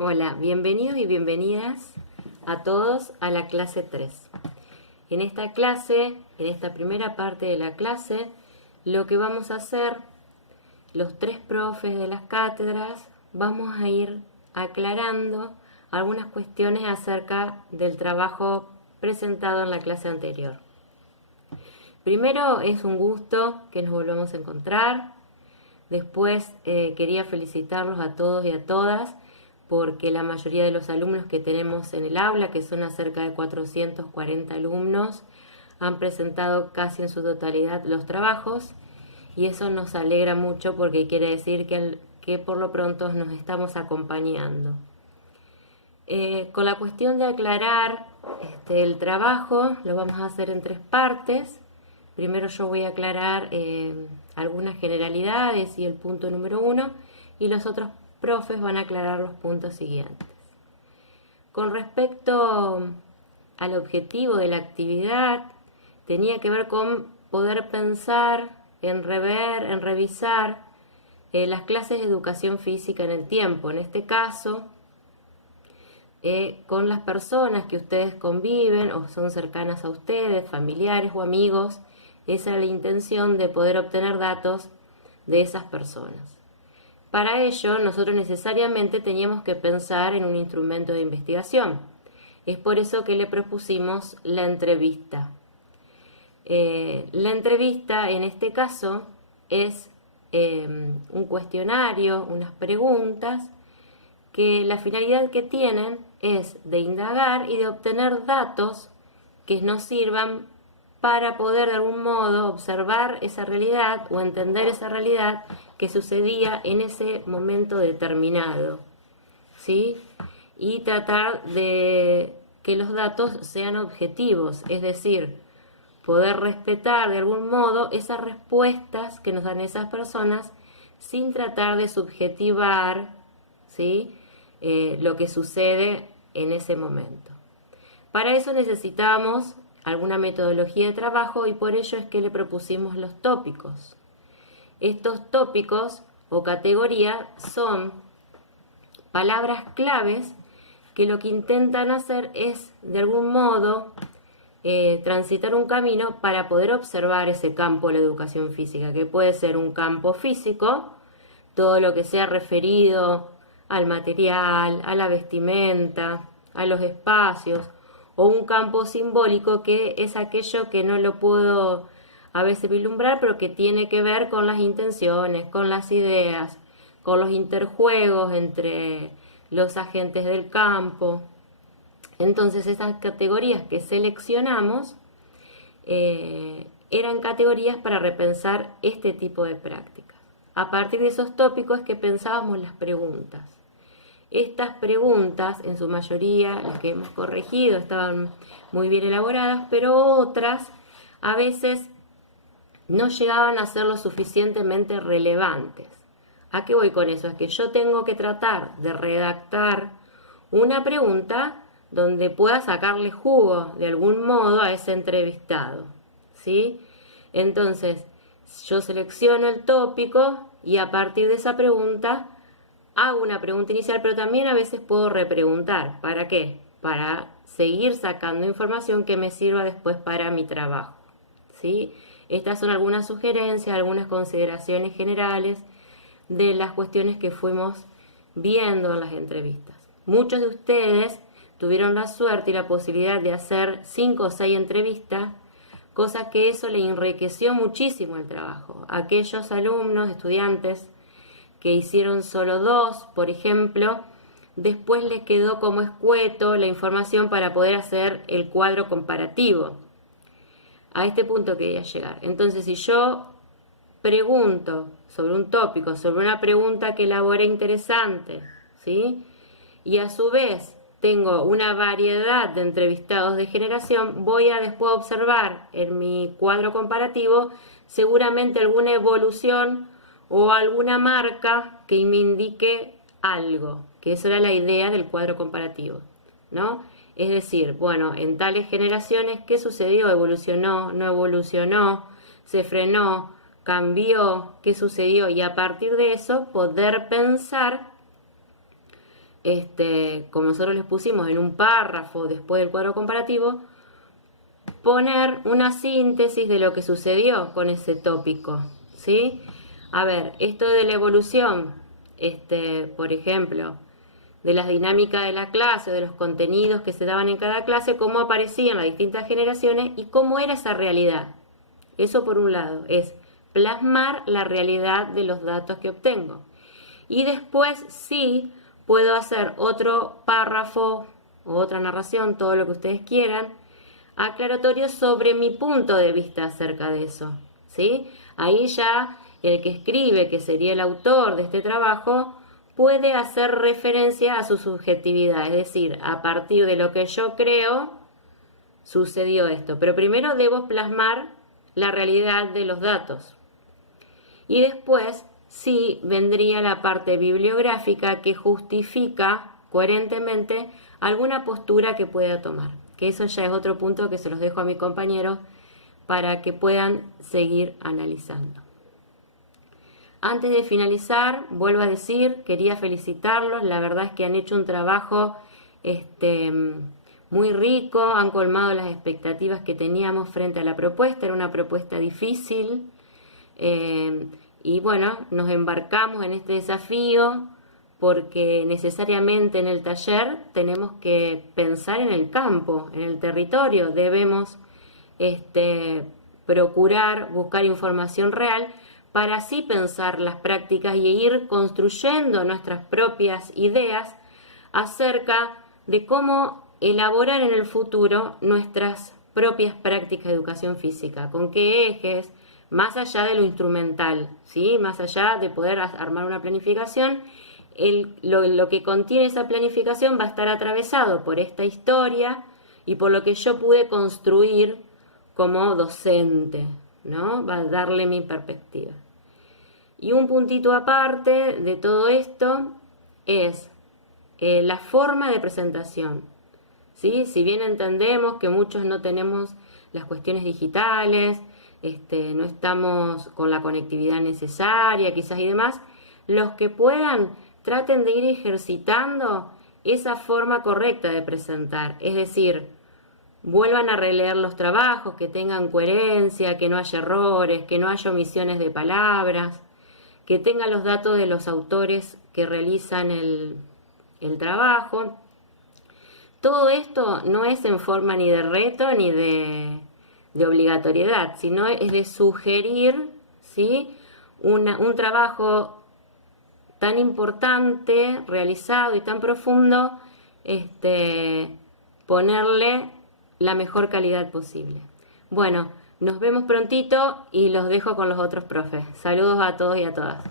Hola, bienvenidos y bienvenidas a todos a la clase 3. En esta clase, en esta primera parte de la clase, lo que vamos a hacer, los tres profes de las cátedras, vamos a ir aclarando algunas cuestiones acerca del trabajo presentado en la clase anterior. Primero, es un gusto que nos volvamos a encontrar. Después, quería felicitarlos a todos y a todas porque la mayoría de los alumnos que tenemos en el aula, que son cerca de 440 alumnos, han presentado casi en su totalidad los trabajos y eso nos alegra mucho porque quiere decir que por lo pronto nos estamos acompañando. Con la cuestión de aclarar el trabajo, lo vamos a hacer en tres partes. Primero yo voy a aclarar algunas generalidades y el punto número 1 y los otros profes van a aclarar los puntos siguientes. Con respecto al objetivo de la actividad, tenía que ver con poder pensar en rever, en revisar las clases de educación física en el tiempo. En este caso, con las personas que ustedes conviven o son cercanas a ustedes, familiares o amigos. Esa era la intención de poder obtener datos de esas personas. Para ello, nosotros necesariamente teníamos que pensar en un instrumento de investigación. Es por eso que le propusimos la entrevista. La entrevista, en este caso, es un cuestionario, unas preguntas, que la finalidad que tienen es de indagar y de obtener datos que nos sirvan para poder de algún modo observar esa realidad o entender esa realidad que sucedía en ese momento determinado, ¿sí? Y tratar de que los datos sean objetivos, es decir, poder respetar de algún modo esas respuestas que nos dan esas personas sin tratar de subjetivar, ¿sí? Lo que sucede en ese momento. Para eso necesitamos alguna metodología de trabajo y por ello es que le propusimos los tópicos. Estos tópicos o categorías son palabras claves que lo que intentan hacer es de algún modo transitar un camino para poder observar ese campo de la educación física, que puede ser un campo físico, todo lo que sea referido al material, a la vestimenta, a los espacios, o un campo simbólico que es aquello que no lo puedo a veces vislumbrar, pero que tiene que ver con las intenciones, con las ideas, con los interjuegos entre los agentes del campo. Entonces esas categorías que seleccionamos eran categorías para repensar este tipo de prácticas. A partir de esos tópicos es que pensábamos las preguntas. Estas preguntas, en su mayoría, las que hemos corregido, estaban muy bien elaboradas, pero otras a veces no llegaban a ser lo suficientemente relevantes. ¿A qué voy con eso? Es que yo tengo que tratar de redactar una pregunta donde pueda sacarle jugo de algún modo a ese entrevistado, ¿sí? Entonces, yo selecciono el tópico y a partir de esa pregunta hago una pregunta inicial, pero también a veces puedo repreguntar. ¿Para qué? Para seguir sacando información que me sirva después para mi trabajo, ¿sí? Estas son algunas sugerencias, algunas consideraciones generales de las cuestiones que fuimos viendo en las entrevistas. Muchos de ustedes tuvieron la suerte y la posibilidad de hacer 5 o 6 entrevistas, cosa que eso le enriqueció muchísimo el trabajo. Aquellos alumnos, estudiantes, que hicieron solo 2, por ejemplo, después les quedó como escueto la información para poder hacer el cuadro comparativo. A este punto quería llegar. Entonces, si yo pregunto sobre un tópico, sobre una pregunta que elaboré interesante, ¿sí? Y a su vez tengo una variedad de entrevistados de generación, voy a después observar en mi cuadro comparativo seguramente alguna evolución o alguna marca que me indique algo, que esa era la idea del cuadro comparativo, ¿no? Es decir, bueno, en tales generaciones, ¿qué sucedió? ¿Evolucionó? ¿No evolucionó? ¿Se frenó? ¿Cambió? ¿Qué sucedió? Y a partir de eso poder pensar como nosotros les pusimos en un párrafo después del cuadro comparativo, poner una síntesis de lo que sucedió con ese tópico, ¿sí? A ver, esto de la evolución, por ejemplo, de las dinámicas de la clase, de los contenidos que se daban en cada clase, cómo aparecían las distintas generaciones y cómo era esa realidad. Eso por un lado, es plasmar la realidad de los datos que obtengo. Y después sí puedo hacer otro párrafo o otra narración, todo lo que ustedes quieran, aclaratorio sobre mi punto de vista acerca de eso, ¿sí? Ahí ya el que escribe, que sería el autor de este trabajo, puede hacer referencia a su subjetividad, es decir, a partir de lo que yo creo, sucedió esto. Pero primero debo plasmar la realidad de los datos. Y después sí vendría la parte bibliográfica que justifica coherentemente alguna postura que pueda tomar. Que eso ya es otro punto que se los dejo a mis compañeros para que puedan seguir analizando. Antes de finalizar, vuelvo a decir, quería felicitarlos, la verdad es que han hecho un trabajo muy rico, han colmado las expectativas que teníamos frente a la propuesta, era una propuesta difícil, y bueno, nos embarcamos en este desafío porque necesariamente en el taller tenemos que pensar en el campo, en el territorio, debemos procurar buscar información real para así pensar las prácticas y ir construyendo nuestras propias ideas acerca de cómo elaborar en el futuro nuestras propias prácticas de educación física, con qué ejes, más allá de lo instrumental, ¿sí? Más allá de poder armar una planificación, lo que contiene esa planificación va a estar atravesado por esta historia y por lo que yo pude construir como docente, ¿no? Va a darle mi perspectiva. Y un puntito aparte de todo esto es la forma de presentación, ¿sí? Si bien entendemos que muchos no tenemos las cuestiones digitales, no estamos con la conectividad necesaria quizás y demás, los que puedan traten de ir ejercitando esa forma correcta de presentar, es decir, vuelvan a releer los trabajos, que tengan coherencia, que no haya errores, que no haya omisiones de palabras, que tengan los datos de los autores que realizan el trabajo. Todo esto no es en forma ni de reto ni de obligatoriedad, sino es de sugerir, ¿sí? un trabajo tan importante, realizado y tan profundo, ponerle la mejor calidad posible. Bueno, nos vemos prontito y los dejo con los otros profes. Saludos a todos y a todas.